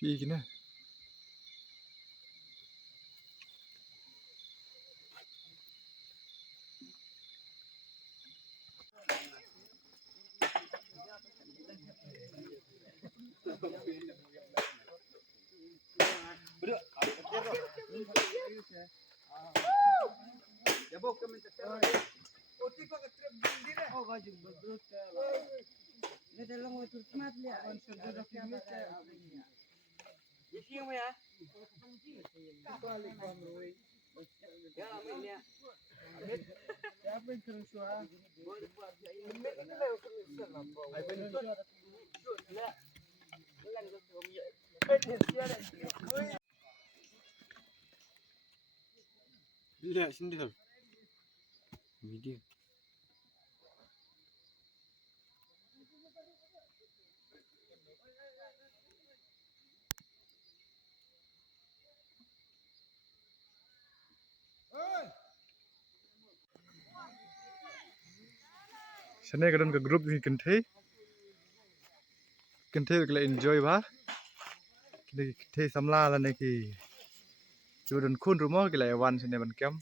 Phi cái này lihat sendiri video sana kadang ke grup ni kenthe kala enjoy ba kenthe samla la ne ki chudan khun rumah kala wan sene ban kem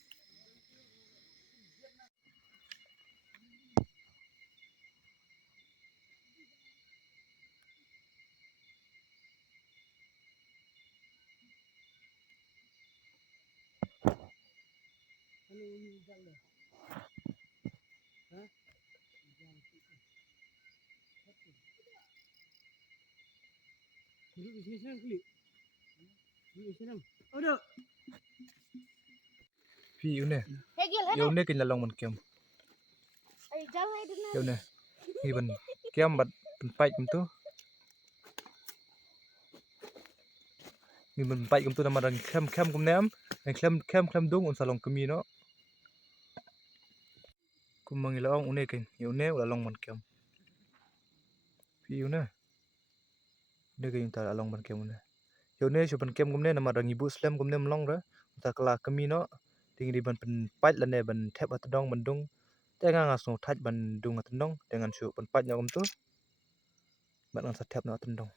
phi une ne kin la long ban kem ne hi ban kem bat ban pai kum tu ni ban pai kum tu nama dan kem kum nem en kem dung un salong kemi no kum mangi la ong une kin ne la long ban kem phi une de kin ta la long ban kem une ne chu ban kem kum ne nama dan ibu slam kum nem long ra ta kala kemi no ting di ban pen pai la ne ban thep at dong ban dung te nga so thaj ban dung at dong dengan chu ban pai kum tu ban sa thep no at dong